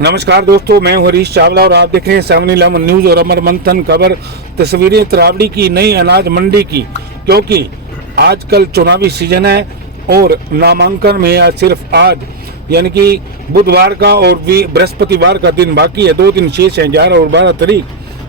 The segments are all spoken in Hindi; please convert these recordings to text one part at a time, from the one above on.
नमस्कार दोस्तों, मैं हूं हरीश चावला और आप देख रहे हैं 7-11 न्यूज और अमर मंथन खबर। तस्वीरें त्रावड़ी की नई अनाज मंडी की, क्योंकि आजकल चुनावी सीजन है और नामांकन में सिर्फ आज यानी कि बुधवार का और बृहस्पतिवार का दिन बाकी है। 2 दिन शेष हैं, 11 और 12 तारीख।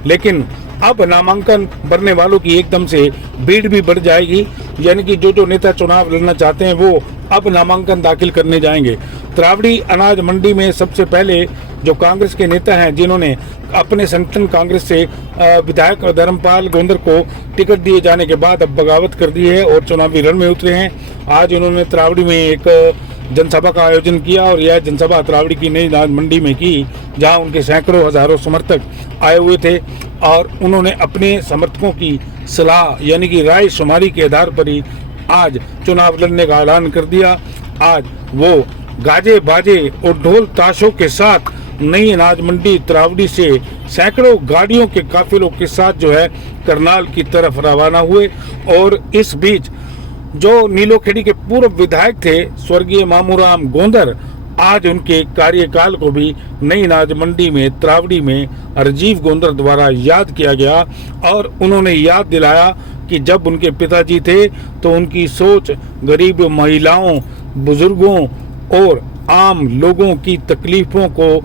लेकिन अब नामांकन भरने वालों की एकदम से भीड़ भी बढ़ जाएगी, यानी कि जो नेता चुनाव लड़ना चाहते हैं वो अब नामांकन दाखिल करने जाएंगे। त्रावड़ी अनाज मंडी में सबसे पहले जो कांग्रेस के नेता हैं, जिन्होंने अपने संगठन कांग्रेस से विधायक धर्मपाल गोंदर को टिकट दिए जाने के बाद अब बगावत कर दी है और चुनावी रण में उतरे हैं। आज उन्होंने त्रावड़ी में एक जनसभा का आयोजन किया और यह जनसभा त्रावड़ी की नई अनाज मंडी में की, जहां उनके सैकड़ों हजारों समर्थक आए हुए थे और उन्होंने अपने समर्थकों की सलाह यानी कि राय शुमारी के आधार पर ही आज चुनाव लड़ने का ऐलान कर दिया। आज वो गाजे बाजे और ढोल ताशों के साथ नई अनाज मंडी त्रावड़ी से सैकड़ों गाड़ियों के काफिलों के साथ जो है करनाल की तरफ रवाना हुए। और इस बीच जो नीलोखेड़ी के पूर्व विधायक थे स्वर्गीय मामूराम गोंदर, आज उनके कार्यकाल को भी नई अनाज मंडी में त्रावड़ी में राजीव गोंदर द्वारा याद किया गया और उन्होंने याद दिलाया कि जब उनके पिताजी थे तो उनकी सोच गरीब महिलाओं, बुजुर्गों और आम लोगों की तकलीफों को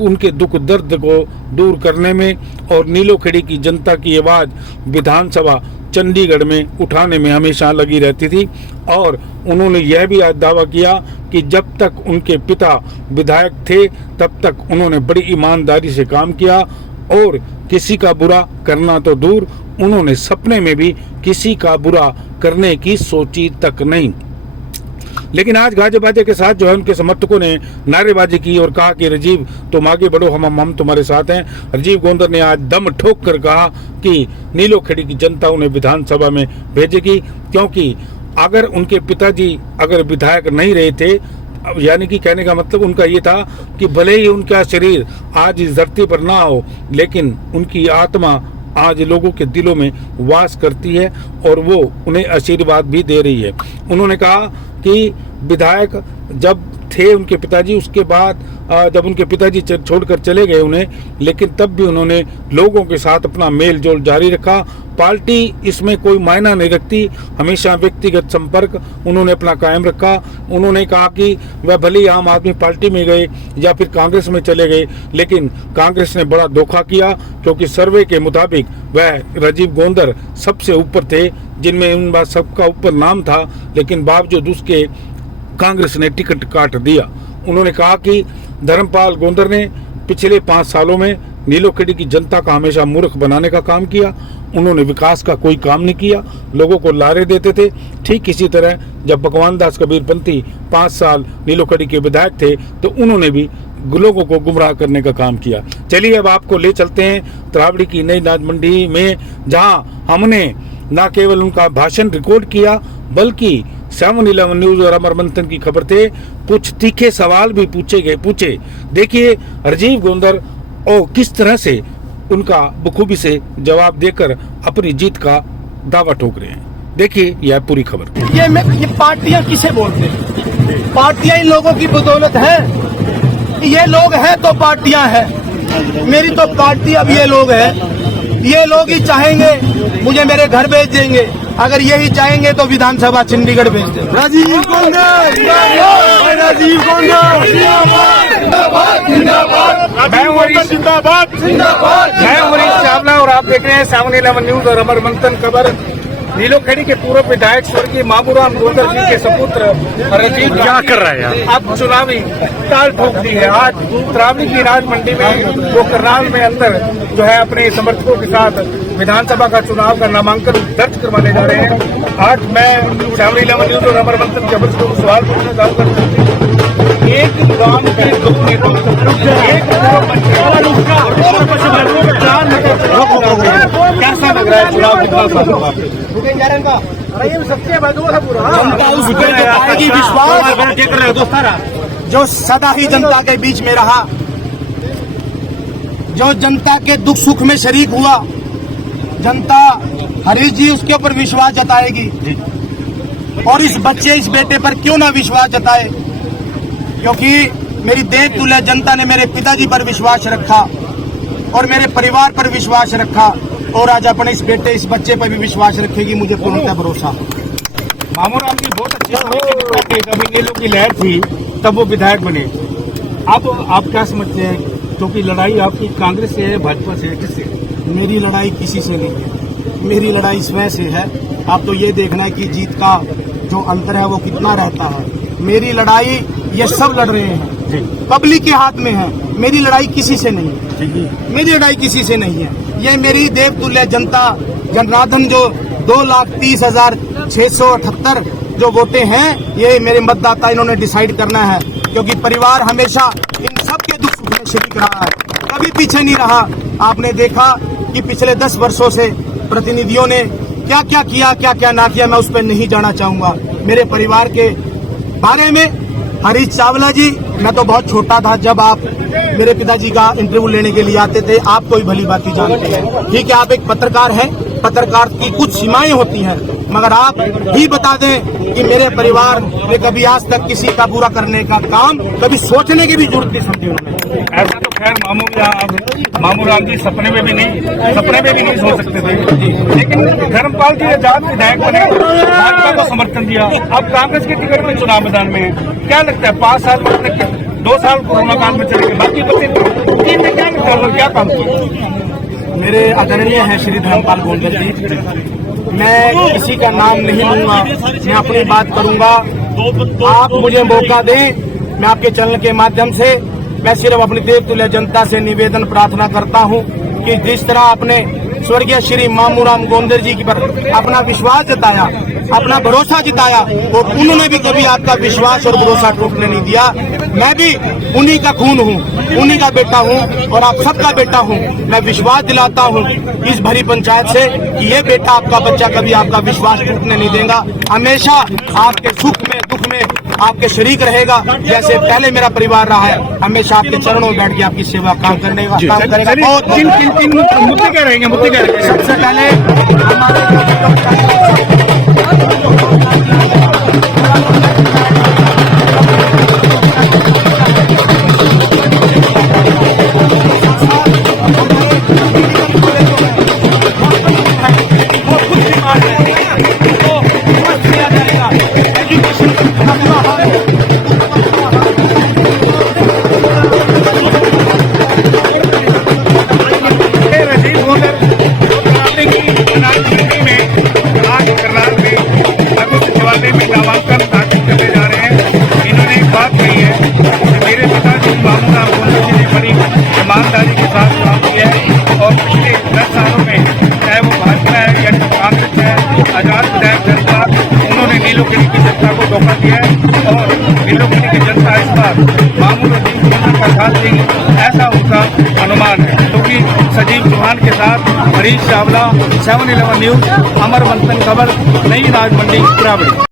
उनके दुख दर्द को दूर करने में और नीलोखेड़ी की जनता की आवाज़ विधानसभा चंडीगढ़ में उठाने में हमेशा लगी रहती थी। और उन्होंने यह भी आज दावा किया कि जब तक उनके पिता विधायक थे तब तक उन्होंने बड़ी ईमानदारी से काम किया और किसी का बुरा करना तो दूर, उन्होंने सपने में भी किसी का बुरा करने की सोची तक नहीं। लेकिन आज गाजे बाजे के साथ जो है उनके समर्थकों ने नारेबाजी की और कहा कि राजीव तुम आगे बढ़ो, हम तुम्हारे साथ हैं। राजीव गोंदर ने आज दम ठोक कर कहा कि नीलोखेड़ी की जनता उन्हें विधानसभा में भेजेगी, क्योंकि अगर उनके पिताजी अगर विधायक नहीं रहे थे, यानी कि कहने का मतलब उनका ये था कि भले ही उनका शरीर आज इस धरती पर ना हो, लेकिन उनकी आत्मा आज लोगों के दिलों में वास करती है और वो उन्हें आशीर्वाद भी दे रही है। उन्होंने कहा कि विधायक जब थे उनके पिताजी, उसके बाद जब उनके पिताजी छोड़कर चले गए उन्हें, लेकिन तब भी उन्होंने लोगों के साथ अपना मेल जोल जारी रखा। पार्टी इसमें कोई मायना नहीं रखती, हमेशा व्यक्तिगत संपर्क उन्होंने अपना कायम रखा। उन्होंने कहा कि वह भले ही आम आदमी पार्टी में गए या फिर कांग्रेस में चले गए, लेकिन कांग्रेस ने बड़ा धोखा किया, क्योंकि सर्वे के मुताबिक वह राजीव गोंदर सबसे ऊपर थे, जिनमें उन सबका ऊपर नाम था, लेकिन बावजूद उसके कांग्रेस ने टिकट काट दिया। उन्होंने कहा कि धर्मपाल गोंदर ने पिछले 5 सालों में नीलोखेड़ी की जनता का हमेशा मूर्ख बनाने का काम किया। उन्होंने विकास का कोई काम नहीं किया, लोगों को लारे देते थे। ठीक इसी तरह जब भगवान दास कबीरपंथी 5 साल नीलोखेड़ी के विधायक थे तो उन्होंने भी लोगों को गुमराह करने का काम किया। चलिए अब आपको ले चलते हैं त्रावड़ी की नई अनाज मंडी में, जहां हमने न केवल उनका भाषण रिकॉर्ड किया बल्कि 7-11 न्यूज और अमर मंथन की खबर थे कुछ तीखे सवाल भी पूछे। देखिए राजीव गोंदर और किस तरह से उनका बखूबी से जवाब देकर अपनी जीत का दावा ठोक रहे हैं। देखिए यह पूरी खबर। ये पार्टियां किसे बोलते हैं? पार्टियां इन लोगों की बदौलत है। ये लोग हैं तो पार्टियां हैं। मेरी तो पार्टी अब ये लोग हैं। ये लोग ही चाहेंगे मुझे मेरे घर भेज देंगे, अगर यही चाहेंगे तो विधानसभा चंडीगढ़ भेज देंगे। राजीव गोंदर, राजीव गोंदर जिंदाबाद, मैं हरीश चावला और आप देख रहे हैं 7-11 न्यूज और अमर मंथन खबर। नीलोखेड़ी के पूर्व विधायक स्वर्गीय मामूराम गोंदर जी के सपुत्र राजीव क्या कर रहा है यार? अब चुनावी ताल ठोक दी है। आज त्रावड़ी की अनाज मंडी में वो करनाल में अंदर जो है अपने समर्थकों के साथ विधानसभा का चुनाव का नामांकन दर्ज करवाने जा रहे हैं। आज मैं 7-11 न्यूज और अमर मंथन खबर को सवाल पूछना चाहूँगा। एक गांव के 2 नेता, कैसा लग रहा है चुनाव जो सदा ही जनता के बीच में रहा, जो जनता के दुख सुख में शरीक हुआ, जनता हरीश जी उसके ऊपर विश्वास जताएगी। और इस बच्चे इस बेटे पर क्यों ना विश्वास जताए, क्योंकि मेरी देवतुल्य जनता ने मेरे पिताजी पर विश्वास रखा और मेरे परिवार पर विश्वास रखा और आज अपने इस बेटे इस बच्चे पर भी विश्वास रखेगी, मुझे पूर्णतः भरोसा। मामूराम जी बहुत अच्छे जब नीलों की लहर थी तब वो विधायक बने। अब आप क्या समझते हैं, क्योंकि लड़ाई आपकी कांग्रेस से है, भाजपा से है, किससे? मेरी लड़ाई किसी से नहीं है, मेरी लड़ाई स्वयं से है। आप तो ये देखना है कि जीत का जो अंतर है वो कितना रहता है। मेरी लड़ाई ये सब लड़ रहे हैं, पब्लिक के हाथ में है। मेरी लड़ाई किसी से नहीं है, मेरी लड़ाई किसी से नहीं है। ये मेरी देवतुल्य जनता जनार्दन जो 2,30,678 जो वोटे हैं, ये मेरे मतदाता इन्होंने डिसाइड करना है, क्योंकि परिवार हमेशा इन सबके दुख सुख में शरीक रहा है, कभी पीछे नहीं रहा। आपने देखा कि पिछले 10 वर्षों से प्रतिनिधियों ने क्या क्या किया, क्या क्या ना किया, मैं उस पर नहीं जाना चाहूंगा। मेरे परिवार के बारे में हरीश चावला जी, मैं तो बहुत छोटा था जब आप मेरे पिताजी का इंटरव्यू लेने के लिए आते थे, आपको भी भली बात जानते हैं। ठीक है, आप एक पत्रकार हैं, पत्रकार की कुछ सीमाएं होती हैं, मगर आप भी बता दें कि मेरे परिवार ने कभी आज तक किसी का बुरा करने का काम कभी सोचने की भी जरूरत नहीं समझी उन्होंने। ऐसा तो खैर मामूराम जी सपने में भी नहीं सोच सकते थे, लेकिन धर्मपाल जी आजाद विधायक बने, भाजपा को समर्थन दिया, अब कांग्रेस के टिकट में चुनाव मैदान में। क्या लगता है 5 साल 2 साल कोरोना काल में चले गए, बाकी बचे क्या लगता है क्या काम किया? मेरे आदरणीय हैं श्री धर्मपाल गोंदल जी, मैं किसी का नाम नहीं लूंगा, मैं अपनी बात करूंगा। आप मुझे मौका दें, मैं आपके चैनल के माध्यम से मैं सिर्फ अपनी देवतुल्य जनता से निवेदन प्रार्थना करता हूं कि जिस तरह आपने स्वर्गीय श्री मामूराम गोंदल जी पर अपना विश्वास जताया, अपना भरोसा जताया, और उन्होंने भी कभी आपका विश्वास और भरोसा टूटने नहीं दिया। मैं भी उन्हीं का खून हूँ, उन्हीं का बेटा हूँ और आप सबका बेटा हूँ। मैं विश्वास दिलाता हूँ इस भरी पंचायत से कि ये बेटा, आपका बच्चा कभी आपका विश्वास टूटने नहीं देगा, हमेशा आपके सुख में दुख में आपके शरीक रहेगा। जैसे पहले मेरा परिवार रहा है, हमेशा आपके चरणों में बैठ के आपकी सेवा काम करेगा। बहुत मुद्दे क्या रहेंगे? सबसे पहले हमारे ईमानदारी के साथ काम किया है और पिछले 10 सालों में चाहे वो भाजपा है या कांग्रेस है, आजाद विधायक धर्मपाल, उन्होंने नीलोखेड़ी की जनता को धोखा दिया है और नीलोखेड़ी की जनता इस बार मामूराम का साथ देगी, ऐसा उनका अनुमान है। क्योंकि सजीव चौहान के साथ हरीश चावला, 7/11 न्यूज, अमर मंथन खबर, नई राज मंडी, राबड़ी।